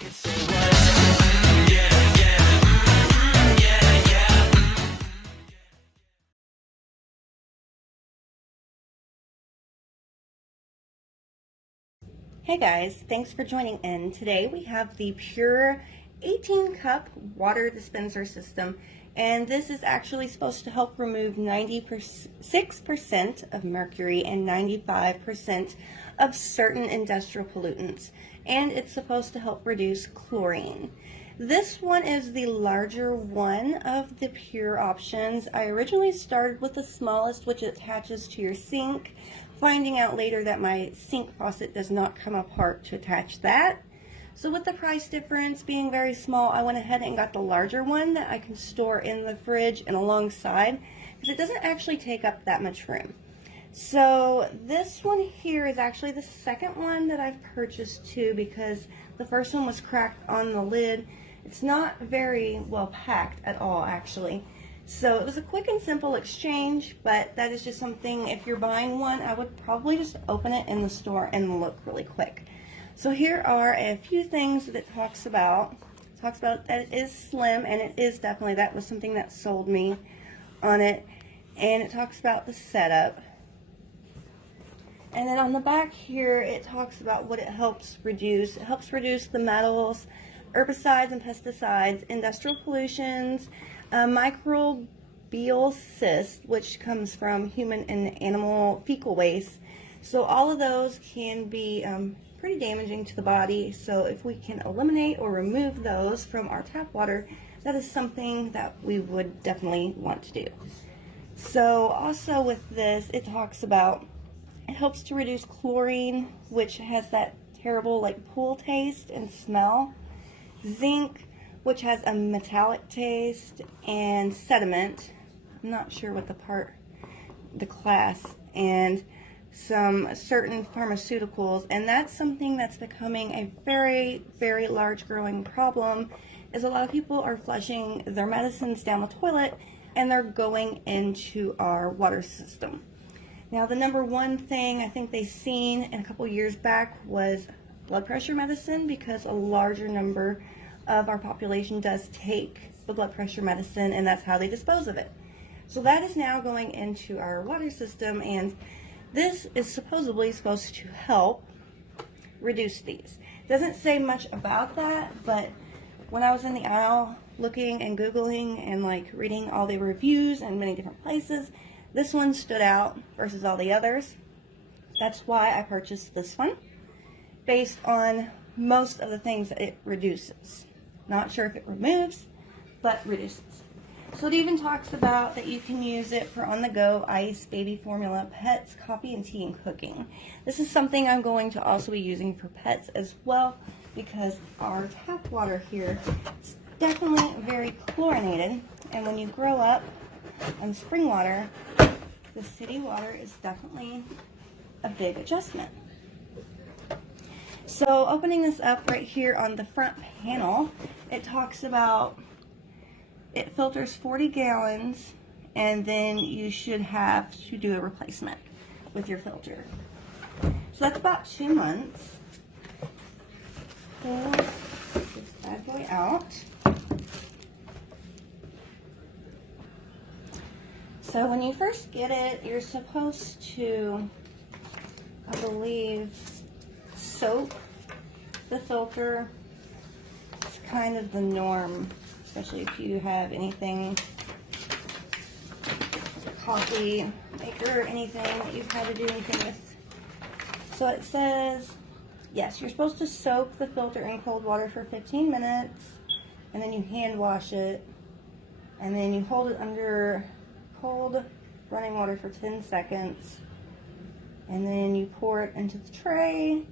Hey guys, thanks for joining in. Today we have the PUR 18-cup water dispenser system, and this is actually supposed to help remove 96% of mercury and 95% of certain industrial pollutants, and it's supposed to help reduce chlorine. This one is the larger one of the PUR options. I originally started with the smallest, which attaches to your sink, finding out later that my sink faucet does not come apart to attach that. So with the price difference being very small, I went ahead and got the larger one that I can store in the fridge and alongside, because it doesn't actually take up that much room. So this one here is actually the second one that I've purchased too, because the first one was cracked on the lid. It's not very well packed at all, actually. So it was a quick and simple exchange, but that is just something, if you're buying one, I would probably just open it in the store and look really quick. So here are a few things that it talks about. It talks about that it is slim, and it is definitely, that was something that sold me on it. And it talks about the setup. And then on the back here, it talks about what it helps reduce. It helps reduce the metals, herbicides and pesticides, industrial pollutions, microbial cysts, which comes from human and animal fecal waste. So all of those can be pretty damaging to the body. So if we can eliminate or remove those from our tap water, that is something that we would definitely want to do. So also with this, it talks about, it helps to reduce chlorine, which has that terrible like pool taste and smell. Zinc, which has a metallic taste, and sediment, I'm not sure what the class, and some certain pharmaceuticals, and that's something that's becoming a very, very large growing problem, is a lot of people are flushing their medicines down the toilet and they're going into our water system. Now the number one thing I think they seen in a couple years back was blood pressure medicine, because a larger number of our population does take the blood pressure medicine, and that's how they dispose of it. So that is now going into our water system, and this is supposedly supposed to help reduce these. It doesn't say much about that, but when I was in the aisle looking and Googling and like reading all the reviews in many different places, this one stood out versus all the others. That's why I purchased this one, based on most of the things that it reduces. Not sure if it removes, but reduces. So it even talks about that you can use it for on-the-go ice, baby formula, pets, coffee, and tea, and cooking. This is something I'm going to also be using for pets as well, because our tap water here is definitely very chlorinated, and when you grow up on spring water, the city water is definitely a big adjustment. So opening this up right here on the front panel, it talks about it filters 40 gallons, and then you should have to do a replacement with your filter. So that's about 2 months. Pull this bad boy out. So when you first get it, you're supposed to, I believe, soak the filter. It's kind of the norm, especially if you have anything, coffee maker or anything that you've had to do anything with. So it says, yes, you're supposed to soak the filter in cold water for 15 minutes, and then you hand wash it, and then you hold it under cold running water for 10 seconds, and then you pour it into the tray,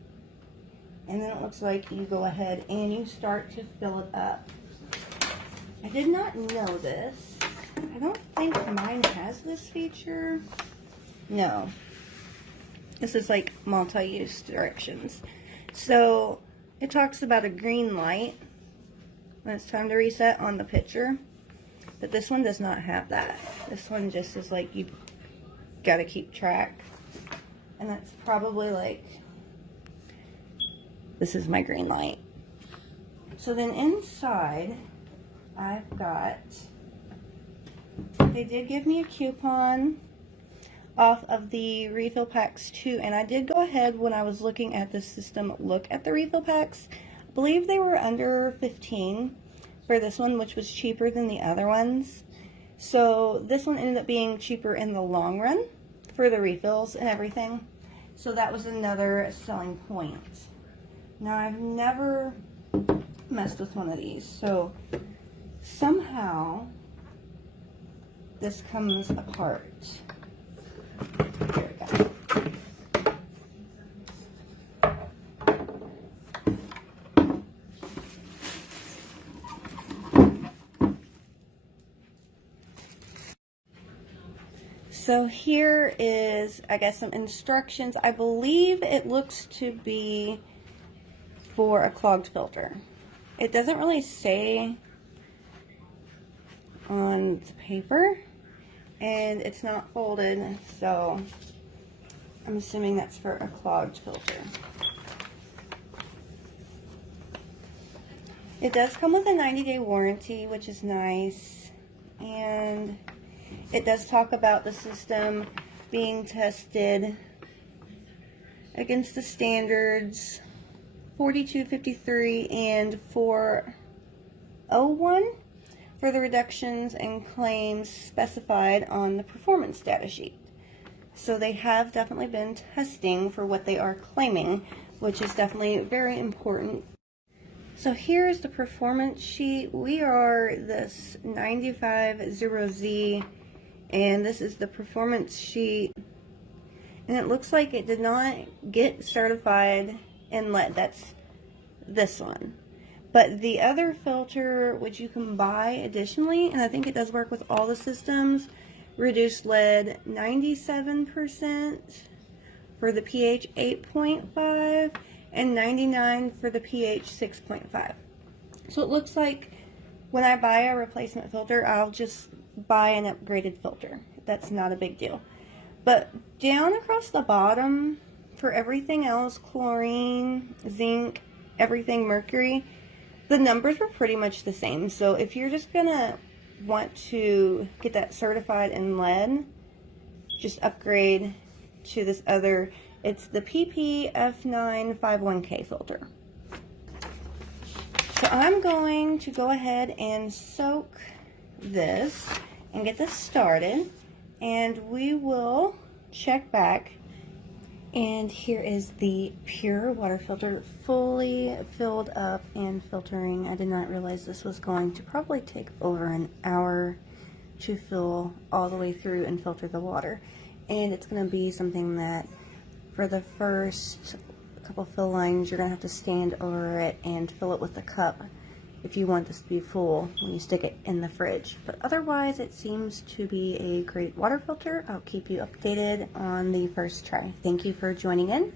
and then it looks like you go ahead and you start to fill it up. I did not know this. I don't think mine has this feature. No. This is like multi-use directions. So it talks about a green light when it's time to reset on the picture, but this one does not have that. This one just is like you gotta keep track, and that's probably like, this is my green light. So then inside, I've got, they did give me a coupon off of the refill packs too, and I did go ahead when I was looking at the system, look at the refill packs. I believe they were under 15 for this one, which was cheaper than the other ones. So this one ended up being cheaper in the long run for the refills and everything. So that was another selling point. Now I've never messed with one of these, so somehow this comes apart. There we go. So here is, I guess, some instructions. I believe it looks to be for a clogged filter. It doesn't really say on the paper, and it's not folded, so I'm assuming that's for a clogged filter. It does come with a 90-day warranty, which is nice, and it does talk about the system being tested against the standards 4253 and 401 for the reductions and claims specified on the performance data sheet. So they have definitely been testing for what they are claiming, which is definitely very important. So here's the performance sheet. We are this 950Z, and this is the performance sheet. And it looks like it did not get certified in lead. That's this one. But the other filter, which you can buy additionally, and I think it does work with all the systems, reduced lead 97% for the pH 8.5 and 99 for the pH 6.5. So it looks like when I buy a replacement filter, I'll just buy an upgraded filter. That's not a big deal. But down across the bottom, for everything else, chlorine, zinc, everything mercury, the numbers were pretty much the same. So if you're just gonna want to get that certified in lead, just upgrade to this other, it's the PP-F951K filter. So I'm going to go ahead and soak this and get this started, and we will check back. And here is the PUR water filter, fully filled up and filtering. I did not realize this was going to probably take over an hour to fill all the way through and filter the water. And it's going to be something that for the first couple fill lines, you're going to have to stand over it and fill it with the cup if you want this to be full when you stick it in the fridge. But otherwise, it seems to be a great water filter. I'll keep you updated on the first try. Thank you for joining in.